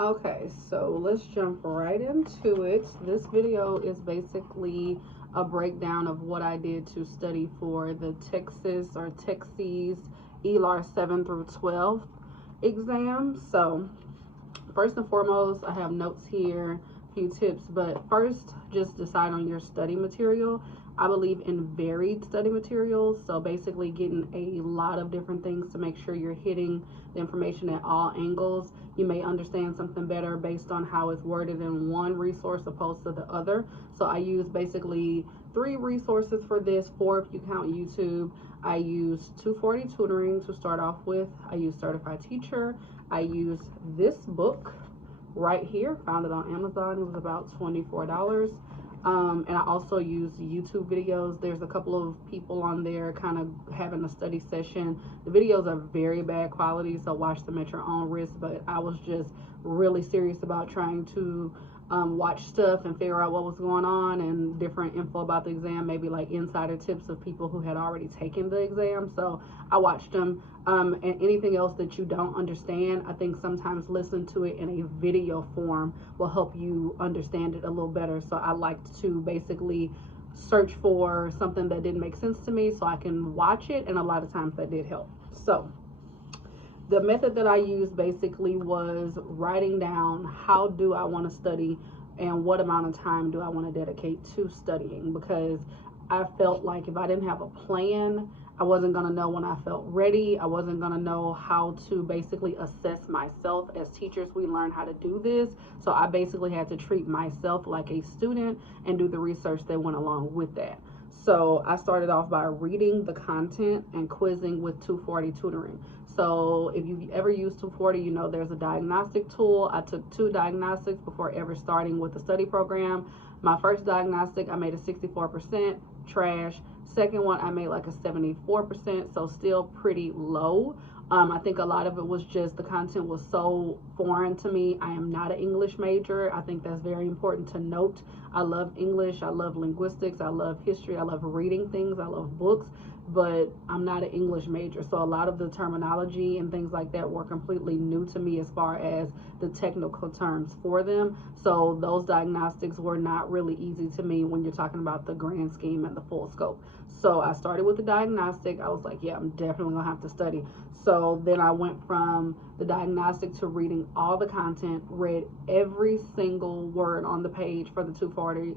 Okay, so let's jump right into it. This video is basically a breakdown of what I did to study for the TEXES ELAR 7 through 12 exam. So first and foremost, I have notes here, a few tips, but first, just decide on your study material. I believe in varied study materials, so basically getting a lot of different things to make sure you're hitting the information at all angles. You may understand something better based on how it's worded in one resource opposed to the other. So I use basically 3 resources for this, 4 if you count YouTube. I use 240 tutoring to start off with. I use Certified Teacher. I use this book right here, found it on Amazon. It was about $24. And I also use YouTube videos. There's a couple of people on there kind of having a study session. The videos are very bad quality, so watch them at your own risk, but I was just really serious about trying to watch stuff and figure out what was going on and different info about the exam, maybe like insider tips of people who had already taken the exam. So I watched them. And anything else that you don't understand, I think sometimes listen to it in a video form will help you understand it a little better. So I liked to basically search for something that didn't make sense to me so I can watch it, and a lot of times that did help. So the method that I used basically was writing down how do I want to study and what amount of time do I want to dedicate to studying, because I felt like if I didn't have a plan, I wasn't going to know when I felt ready. I wasn't going to know how to basically assess myself. As teachers, we learn how to do this. So I basically had to treat myself like a student and do the research that went along with that. So I started off by reading the content and quizzing with 240 tutoring. So if you've ever used 240, you know there's a diagnostic tool. I took 2 diagnostics before ever starting with the study program. My first diagnostic, I made a 64%, trash. Second one, I made like a 74%, so still pretty low. I think a lot of it was just the content was so foreign to me. I am not an English major. I think that's very important to note. I love English, I love linguistics, I love history, I love reading things, I love books, but I'm not an English major. So a lot of the terminology and things like that were completely new to me as far as the technical terms for them. So those diagnostics were not really easy to me when you're talking about the grand scheme and the full scope. So I started with the diagnostic. I was like, yeah, I'm definitely gonna have to study. So then I went from the diagnostic to reading all the content, read every single word on the page for the 240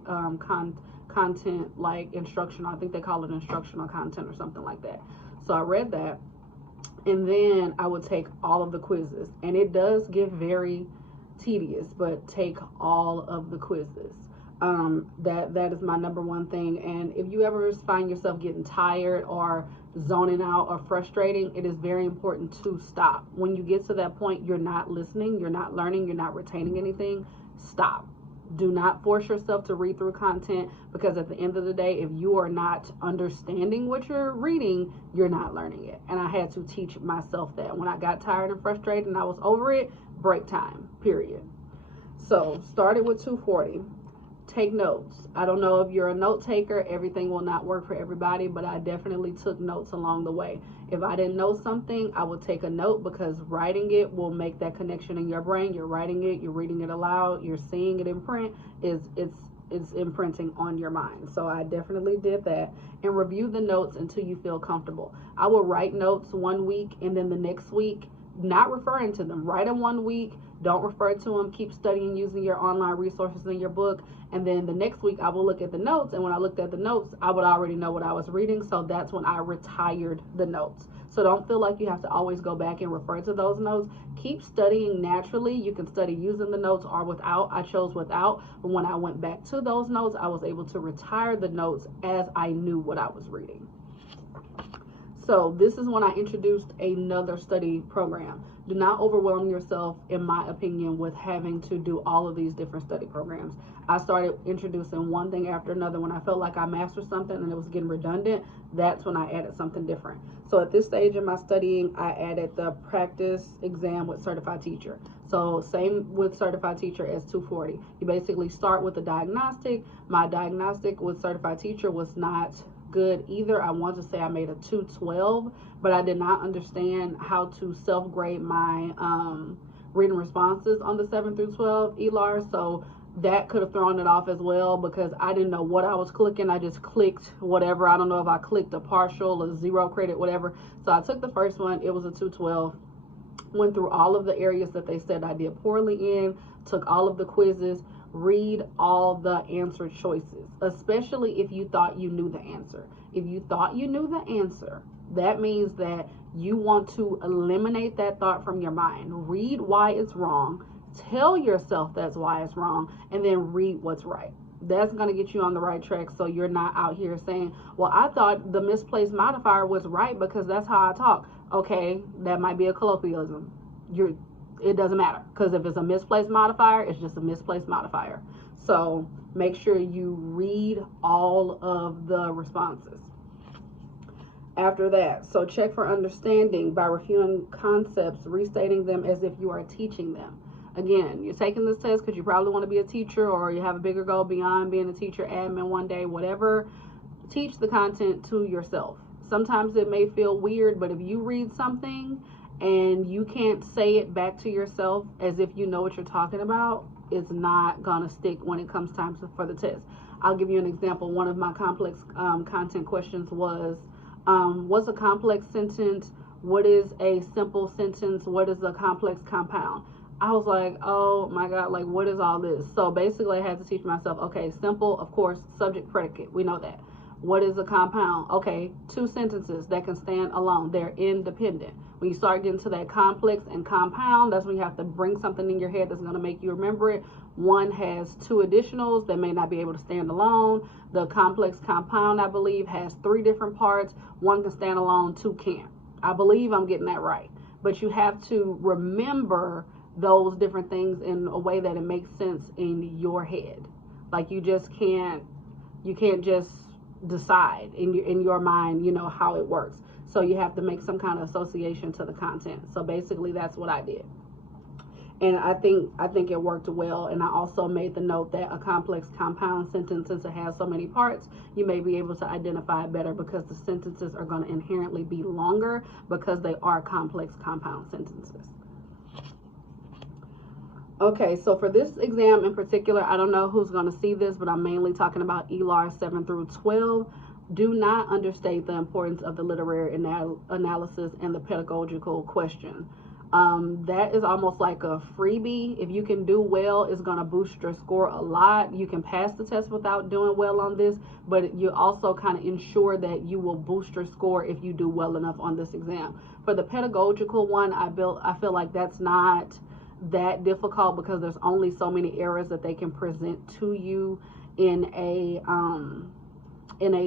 content, like instructional. I think they call it instructional content or something like that. So I read that, and then I would take all of the quizzes, and it does get very tedious, but take all of the quizzes. That is my number one thing. And if you ever find yourself getting tired or zoning out or frustrating, it is very important to stop. When you get to that point, you're not listening, you're not learning, you're not retaining anything, stop. Do not force yourself to read through content, because at the end of the day, if you are not understanding what you're reading, you're not learning it. And I had to teach myself that. When I got tired and frustrated and I was over it, break time, period. So started with 240. Take notes. I don't know if you're a note taker, everything will not work for everybody, but I definitely took notes along the way. If I didn't know something, I would take a note, because writing it will make that connection in your brain. You're writing it, you're reading it aloud, you're seeing it in print, it's imprinting on your mind. So I definitely did that. And review the notes until you feel comfortable. I will write notes one week, and then the next week not referring to them. Write them one week, don't refer to them, keep studying using your online resources in your book, and then the next week I will look at the notes, and when I looked at the notes, I would already know what I was reading, so that's when I retired the notes. So don't feel like you have to always go back and refer to those notes. Keep studying naturally. You can study using the notes or without. I chose without, but when I went back to those notes, I was able to retire the notes as I knew what I was reading. So this is when I introduced another study program. Do not overwhelm yourself, in my opinion, with having to do all of these different study programs. I started introducing one thing after another. When I felt like I mastered something and it was getting redundant, that's when I added something different. So at this stage in my studying, I added the practice exam with Certified Teacher. So same with Certified Teacher as 240. You basically start with the diagnostic. My diagnostic with Certified Teacher was not good either. I want to say I made a 212, but I did not understand how to self-grade my reading responses on the 7 through 12 ELAR, so that could have thrown it off as well because I didn't know what I was clicking. I just clicked whatever. I don't know if I clicked a partial or 0 credit, whatever. So I took the first one. It was a 212. Went through all of the areas that they said I did poorly in, took all of the quizzes. Read all the answer choices, especially if you thought you knew the answer. If you thought you knew the answer, that means that you want to eliminate that thought from your mind. Read why it's wrong, tell yourself that's why it's wrong, and then read what's right. That's going to get you on the right track, so you're not out here saying, well, I thought the misplaced modifier was right because that's how I talk. Okay, that might be a colloquialism. It doesn't matter, because if it's a misplaced modifier, it's just a misplaced modifier. So make sure you read all of the responses. After that, so check for understanding by reviewing concepts, restating them as if you are teaching them. Again, you're taking this test because you probably want to be a teacher, or you have a bigger goal beyond being a teacher, admin one day, whatever. Teach the content to yourself. Sometimes it may feel weird, but if you read something and you can't say it back to yourself as if you know what you're talking about, it's not gonna stick when it comes time for the test. I'll give you an example. One of my complex content questions was, what's a complex sentence? What is a simple sentence? What is a complex compound? I was like, oh my God, like what is all this? So basically I had to teach myself, okay, simple, of course, subject, predicate, we know that. What is a compound? Okay, 2 sentences that can stand alone. They're independent. When you start getting to that complex and compound, that's when you have to bring something in your head that's going to make you remember it. One has 2 additionals that may not be able to stand alone. The complex compound, I believe, has 3 different parts. 1 can stand alone, 2 can't. I believe I'm getting that right. But you have to remember those different things in a way that it makes sense in your head. Like you can't just decide in your mind, you know, how it works. So you have to make some kind of association to the content. So basically that's what I did. And I think it worked well. And I also made the note that a complex compound sentence, since it has so many parts, you may be able to identify it better because the sentences are going to inherently be longer because they are complex compound sentences. Okay, so for this exam in particular, I don't know who's going to see this, but I'm mainly talking about ELAR 7 through 12. Do not understate the importance of the literary analysis and the pedagogical question. That is almost like a freebie. If you can do well, it's going to boost your score a lot. You can pass the test without doing well on this, but you also kind of ensure that you will boost your score if you do well enough on this exam. For the pedagogical one, I feel like that's not that difficult because there's only so many errors that they can present to you in a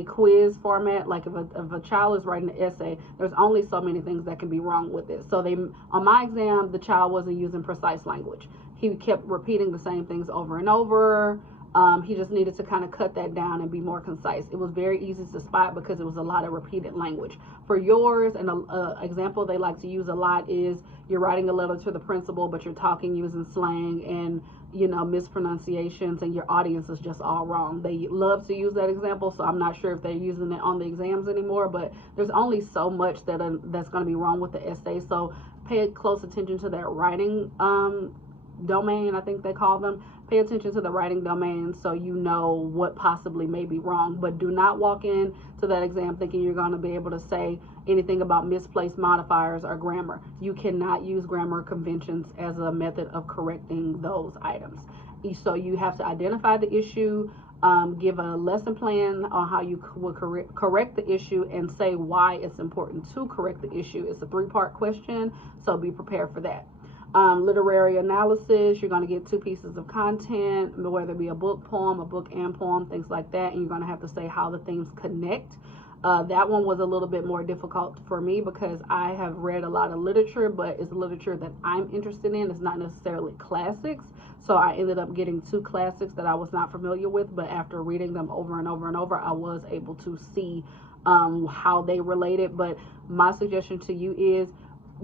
quiz format. Like if a child is writing an essay, there's only so many things that can be wrong with it. So on my exam, the child wasn't using precise language. He kept repeating the same things over and over. He just needed to kind of cut that down and be more concise. It was very easy to spot because it was a lot of repeated language. For yours, and an example they like to use a lot is you're writing a letter to the principal, but you're talking using slang and, you know, mispronunciations, and your audience is just all wrong. They love to use that example, so I'm not sure if they're using it on the exams anymore, but there's only so much that's going to be wrong with the essay. So pay close attention to that writing domain, I think they call them. Pay attention to the writing domain so you know what possibly may be wrong, but do not walk in to that exam thinking you're going to be able to say anything about misplaced modifiers or grammar. You cannot use grammar conventions as a method of correcting those items. So you have to identify the issue, give a lesson plan on how you will correct the issue, and say why it's important to correct the issue. It's a 3-part question, so be prepared for that. Literary analysis, you're going to get 2 pieces of content, whether it be a book and poem, things like that, and you're going to have to say how the things connect. That one was a little bit more difficult for me because I have read a lot of literature, but it's literature that I'm interested in. It's not necessarily classics. So I ended up getting 2 classics that I was not familiar with, but after reading them over and over and over, I was able to see how they related. But my suggestion to you is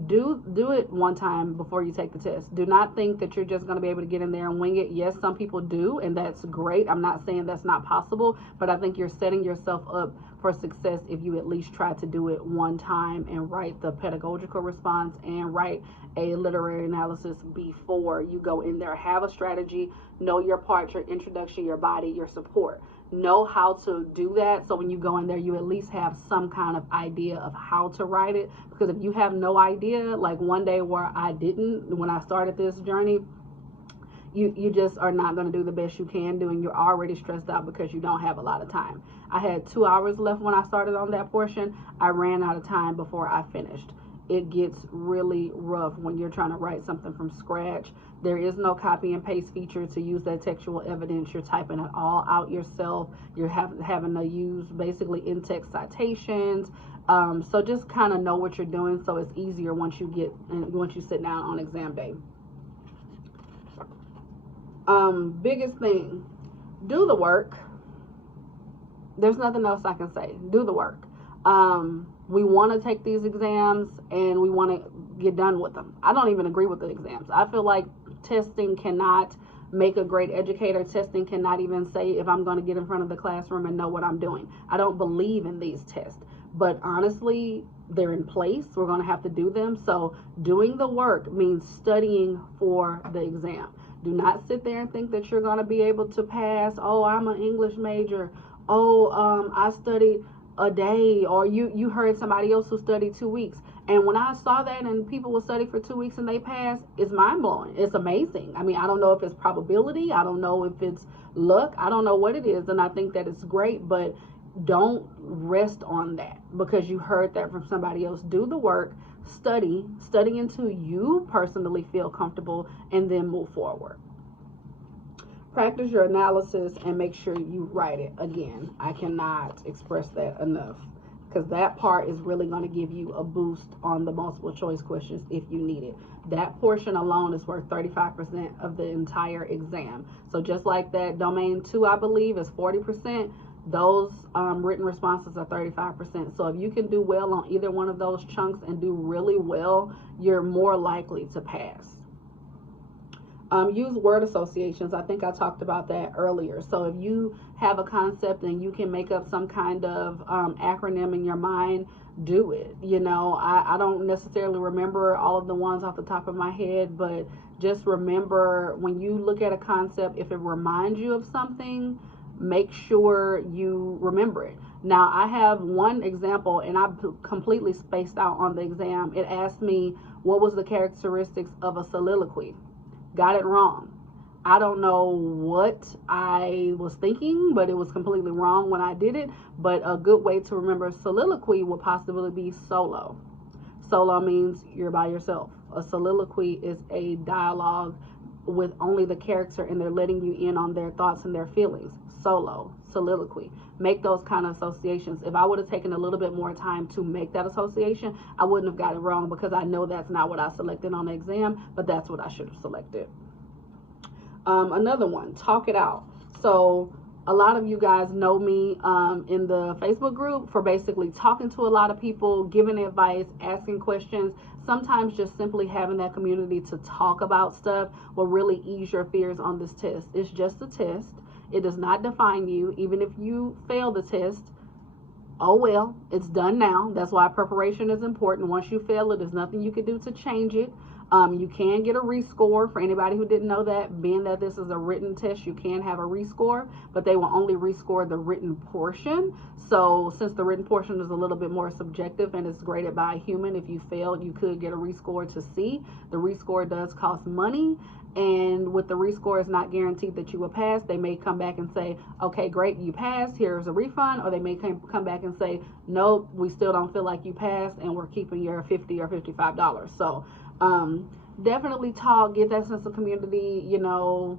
do it one time before you take the test. Do not think that you're just going to be able to get in there and wing it. Yes, some people do, and that's great. I'm not saying that's not possible, but I think you're setting yourself up for success if you at least try to do it one time and write the pedagogical response and write a literary analysis before you go in there. Have a strategy, know your part, your introduction, your body, your support. Know how to do that, so when you go in there, you at least have some kind of idea of how to write it. Because if you have no idea, like one day where I didn't, when I started this journey, you just are not going to do the best you can do, and you're already stressed out because you don't have a lot of time. I had 2 hours left when I started on that portion. I ran out of time before I finished. It gets really rough when you're trying to write something from scratch. There is no copy and paste feature to use that textual evidence. You're typing it all out yourself. You're having to use basically in-text citations. So just kind of know what you're doing, so it's easier once you sit down on exam day. Biggest thing, do the work. There's nothing else I can say. Do the work. We want to take these exams and we want to get done with them. I don't even agree with the exams. I feel like testing cannot make a great educator. Testing cannot even say if I'm going to get in front of the classroom and know what I'm doing. I don't believe in these tests. But honestly, they're in place. We're going to have to do them. So doing the work means studying for the exam. Do not sit there and think that you're going to be able to pass. Oh, I'm an English major. Oh, I studied a day. Or you heard somebody else who studied 2 weeks. And when I saw that and people will study for 2 weeks and they pass, it's mind-blowing. It's amazing. I mean, I don't know if it's probability. I don't know if it's luck. I don't know what it is. And I think that it's great, but don't rest on that because you heard that from somebody else. Do the work, study until you personally feel comfortable, and then move forward. Practice your analysis and make sure you write it. Again, I cannot express that enough, because that part is really going to give you a boost on the multiple choice questions if you need it. That portion alone is worth 35% of the entire exam. So just like that domain 2, I believe, is 40%, those written responses are 35%. So if you can do well on either one of those chunks and do really well, you're more likely to pass. Use word associations. I think I talked about that earlier. So if you have a concept and you can make up some kind of acronym in your mind, do it. You know, I don't necessarily remember all of the ones off the top of my head, but just remember, when you look at a concept, if it reminds you of something, make sure you remember it. Now, I have one example, and I completely spaced out on the exam. It asked me, what was the characteristics of a soliloquy? Got it wrong. I don't know what I was thinking, but it was completely wrong when I did it. But a good way to remember soliloquy would possibly be solo. Solo means you're by yourself. A soliloquy is a dialogue with only the character, and they're letting you in on their thoughts and their feelings. Solo, soliloquy. Make those kind of associations. If I would have taken a little bit more time to make that association, I wouldn't have got it wrong, because I know that's not what I selected on the exam, but that's what I should have selected. Another one, talk it out. So a lot of you guys know me in the Facebook group for basically talking to a lot of people, giving advice, asking questions. Sometimes just simply having that community to talk about stuff will really ease your fears on this test. It's just a test. It does not define you. Even if you fail the test, oh well, it's done now. That's why preparation is important. Once you fail it, there's nothing you can do to change it. You can get a rescore. For anybody who didn't know that, being that this is a written test, you can have a rescore, but they will only rescore the written portion. So since the written portion is a little bit more subjective and it's graded by a human, if you failed, you could get a rescore to see. The rescore does cost money, and with the rescore, it's not guaranteed that you will pass. They may come back and say, okay, great, you passed, here's a refund. Or they may come back and say, nope, we still don't feel like you passed, and we're keeping your $50 or $55. So definitely talk, get that sense of community, you know,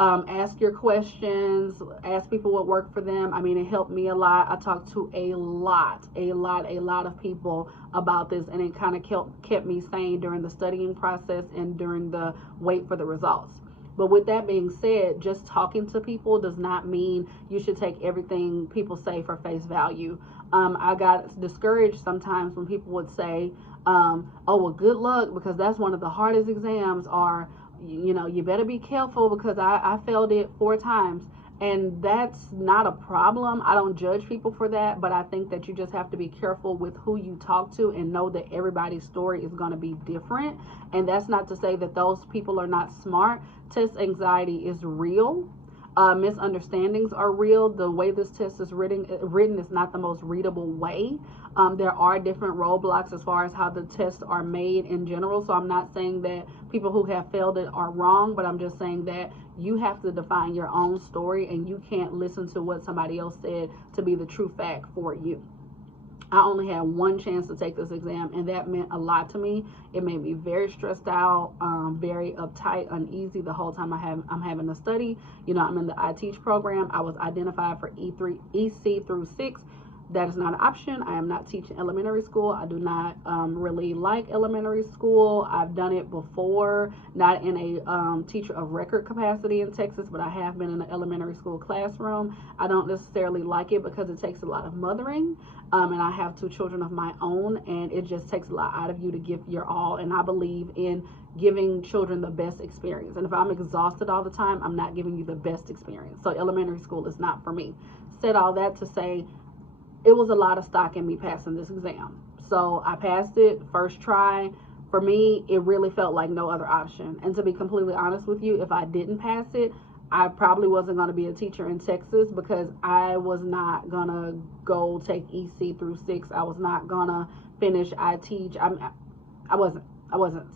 ask your questions, ask people what worked for them. I mean, it helped me a lot. I talked to a lot of people about this, and it kind of kept me sane during the studying process and during the wait for the results. But with that being said, just talking to people does not mean you should take everything people say for face value. I got discouraged sometimes when people would say, oh, well, good luck, because that's one of the hardest exams, or, you know, you better be careful because I failed it 4 times. And that's not a problem. I don't judge people for that, but I think that you just have to be careful with who you talk to and know that everybody's story is going to be different. And that's not to say that those people are not smart. Test anxiety is real. Misunderstandings are real. The way this test is written is not the most readable way. There are different roadblocks as far as how the tests are made in general. So I'm not saying that people who have failed it are wrong, but I'm just saying that you have to define your own story, and you can't listen to what somebody else said to be the true fact for you. I only had one chance to take this exam, and that meant a lot to me. It made me very stressed out, very uptight, uneasy the whole time I'm having to study. You know, I'm in the I Teach program. I was identified for EC through 6. That is not an option. I am not teaching elementary school. I do not really like elementary school. I've done it before, not in a teacher of record capacity in Texas, but I have been in an elementary school classroom. I don't necessarily like it because it takes a lot of mothering, and I have 2 children of my own, and it just takes a lot out of you to give your all. And I believe in giving children the best experience. And if I'm exhausted all the time, I'm not giving you the best experience. So elementary school is not for me. Said all that to say, it was a lot of stock in me passing this exam. So I passed it first try. For me, it really felt like no other option. And to be completely honest with you, if I didn't pass it, I probably wasn't going to be a teacher in Texas, because I was not going to go take EC through 6. I was not going to finish I Teach. I wasn't.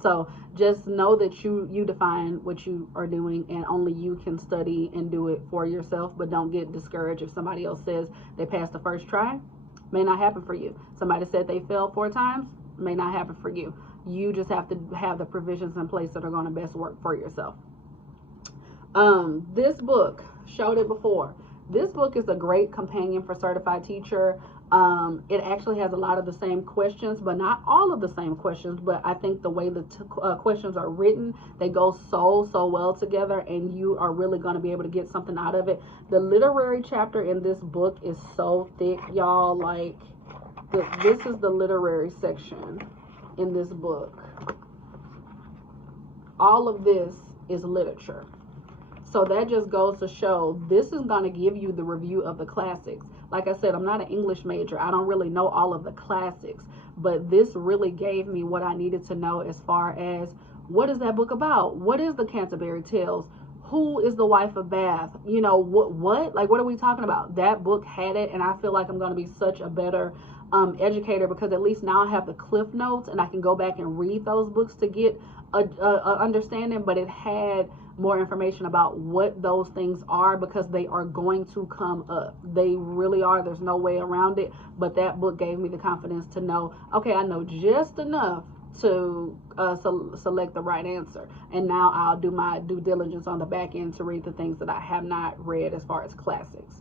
So just know that you define what you are doing, and only you can study and do it for yourself. But don't get discouraged if somebody else says they passed the first try. May not happen for you. Somebody said they failed 4 times. May not happen for you. You just have to have the provisions in place that are going to best work for yourself. This book, showed it before. This book is a great companion for certified teacher. It actually has a lot of the same questions, but not all of the same questions. But I think the way the questions are written, they go so well together, and you are really going to be able to get something out of it. The literary chapter in this book is so thick, y'all. Like, this is the literary section in this book. All of this is literature. So that just goes to show, this is going to give you the review of the classics. Like I said, I'm not an English major. I don't really know all of the classics, but this really gave me what I needed to know as far as, what is that book about? What is the Canterbury Tales? Who is the wife of Bath? You know, what? Like, what are we talking about? That book had it, and I feel like I'm going to be such a better educator, because at least now I have the cliff notes, and I can go back and read those books to get a understanding. But it had more information about what those things are, because they are going to come up. They really are. There's no way around it. But that book gave me the confidence to know, okay, I know just enough to select the right answer. And now I'll do my due diligence on the back end to read the things that I have not read as far as classics.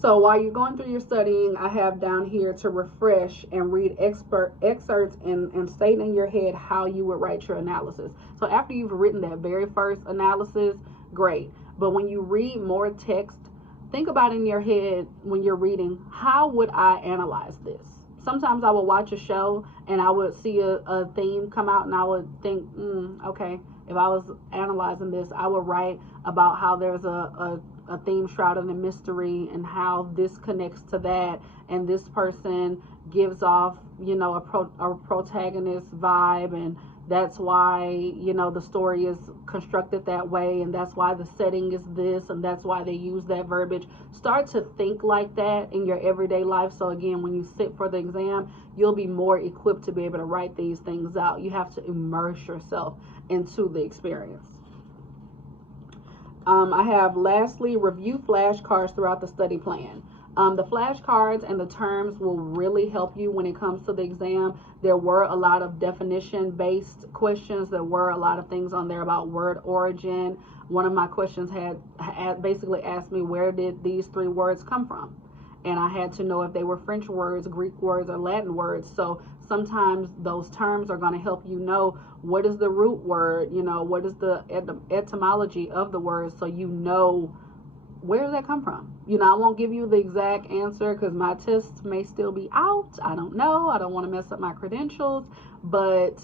So while you're going through your studying, I have down here to refresh and read excerpts and state in your head how you would write your analysis. So after you've written that very first analysis, great. But when you read more text, think about in your head when you're reading, how would I analyze this? Sometimes I would watch a show and I would see a theme come out, and I would think, okay, if I was analyzing this, I would write about how there's a theme shrouded in mystery, and how this connects to that, and this person gives off, you know, a protagonist vibe, and that's why, you know, the story is constructed that way, and that's why the setting is this, and that's why they use that verbiage. Start to think like that in your everyday life, so again, when you sit for the exam, you'll be more equipped to be able to write these things out. You have to immerse yourself into the experience. I have, lastly, review flashcards throughout the study plan. The flashcards and the terms will really help you when it comes to the exam. There were a lot of definition-based questions. There were a lot of things on there about word origin. One of my questions had basically asked me, where did these 3 words come from? And I had to know if they were French words, Greek words, or Latin words. So sometimes those terms are going to help you know, what is the root word, you know, what is the etymology of the word, so you know where did that come from? You know, I won't give you the exact answer because my test may still be out. I don't know. I don't want to mess up my credentials, but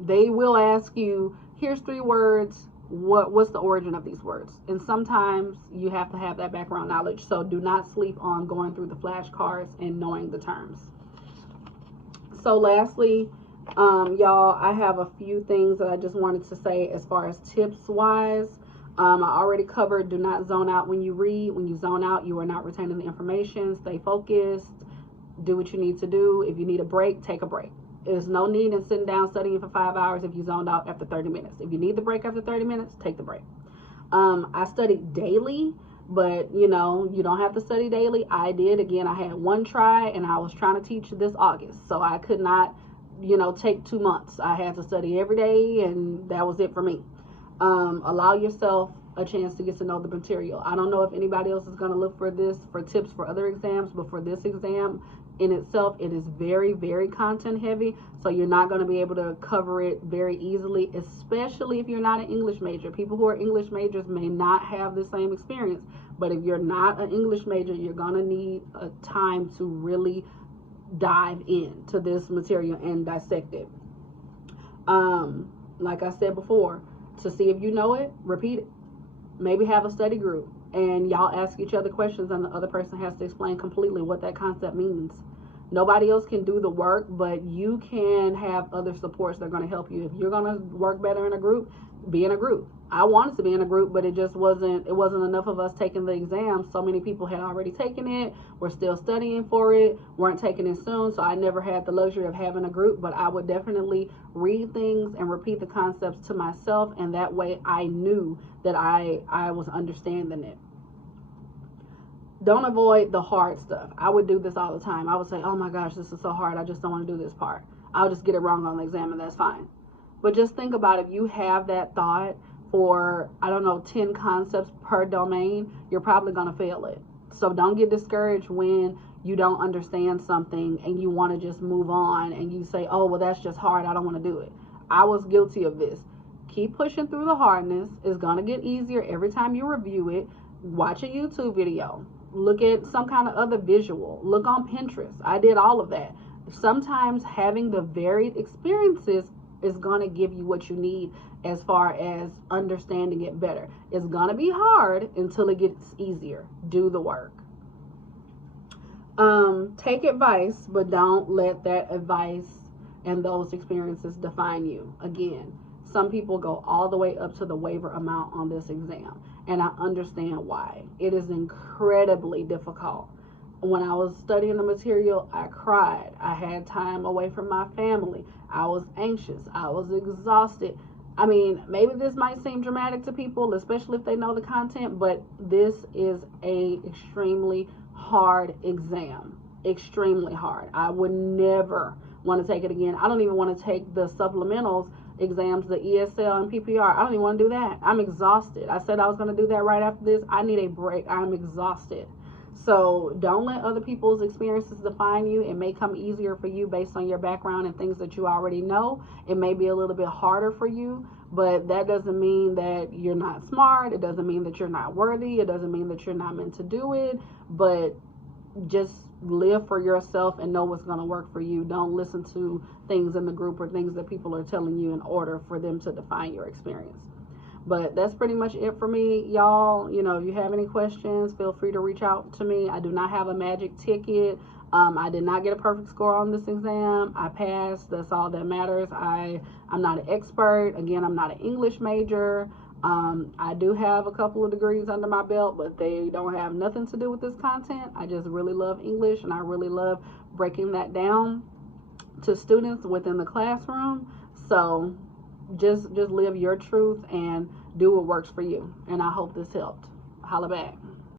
they will ask you, here's 3 words. What's the origin of these words? And sometimes you have to have that background knowledge. So do not sleep on going through the flashcards and knowing the terms. So lastly, y'all, I have a few things that I just wanted to say as far as tips wise. I already covered do not zone out when you read. When you zone out, you are not retaining the information. Stay focused. Do what you need to do. If you need a break, take a break. There's no need in sitting down studying for 5 hours if you zoned out after 30 minutes. If you need the break after 30 minutes, take the break. I studied daily, but you know, you don't have to study daily. I did. Again, I had 1 try and I was trying to teach this August. So I could not, you know, take 2 months. I had to study every day and that was it for me. Allow yourself a chance to get to know the material. I don't know if anybody else is going to look for this for tips for other exams, but for this exam in itself, it is very, very content heavy. So you're not going to be able to cover it very easily, especially if you're not an English major. People who are English majors may not have the same experience, but if you're not an English major, you're going to need a time to really dive into this material and dissect it. Like I said before, to see if you know it, repeat it. Maybe have a study group and y'all ask each other questions and the other person has to explain completely what that concept means. Nobody else can do the work, but you can have other supports that are going to help you. If you're going to work better in a group, be in a group. I wanted to be in a group, but it wasn't enough of us taking the exam. So many people had already taken it, were still studying for it, weren't taking it soon. So I never had the luxury of having a group, but I would definitely read things and repeat the concepts to myself. And that way I knew that I was understanding it. Don't avoid the hard stuff. I would do this all the time. I would say, oh my gosh, this is so hard. I just don't want to do this part. I'll just get it wrong on the exam and that's fine. But just think about if you have that thought for, I don't know, 10 concepts per domain, you're probably going to fail it. So don't get discouraged when you don't understand something and you want to just move on and you say, oh, well, that's just hard. I don't want to do it. I was guilty of this. Keep pushing through the hardness. It's going to get easier every time you review it. Watch a YouTube video. Look at some kind of other visual. Look on Pinterest. I did all of that. Sometimes having the varied experiences is going to give you what you need as far as understanding it better. It's going to be hard until it gets easier. Do the work. Take advice, but don't let that advice and those experiences define you. Again, some people go all the way up to the waiver amount on this exam, and I understand why. It is incredibly difficult. When I was studying the material, I cried. I had time away from my family. I was anxious. I was exhausted. I mean, maybe this might seem dramatic to people, especially if they know the content, but this is a extremely hard exam. Extremely hard. I would never want to take it again. I don't even want to take the supplementals exams, the ESL and PPR. I don't even want to do that. I'm exhausted. I said I was going to do that right after this. I need a break. I'm exhausted. So don't let other people's experiences define you. It may come easier for you based on your background and things that you already know. It may be a little bit harder for you, but that doesn't mean that you're not smart. It doesn't mean that you're not worthy. It doesn't mean that you're not meant to do it. But just live for yourself and know what's going to work for you. Don't listen to things in the group or things that people are telling you in order for them to define your experience. But that's pretty much it for me, y'all. You know, if you have any questions, feel free to reach out to me. I do not have a magic ticket. I did not get a perfect score on this exam. I passed. That's all that matters. I'm not an expert. Again, I'm not an English major. I do have a couple of degrees under my belt, but they don't have nothing to do with this content. I just really love English, and I really love breaking that down to students within the classroom. So just live your truth and do what works for you. And I hope this helped. Holla back.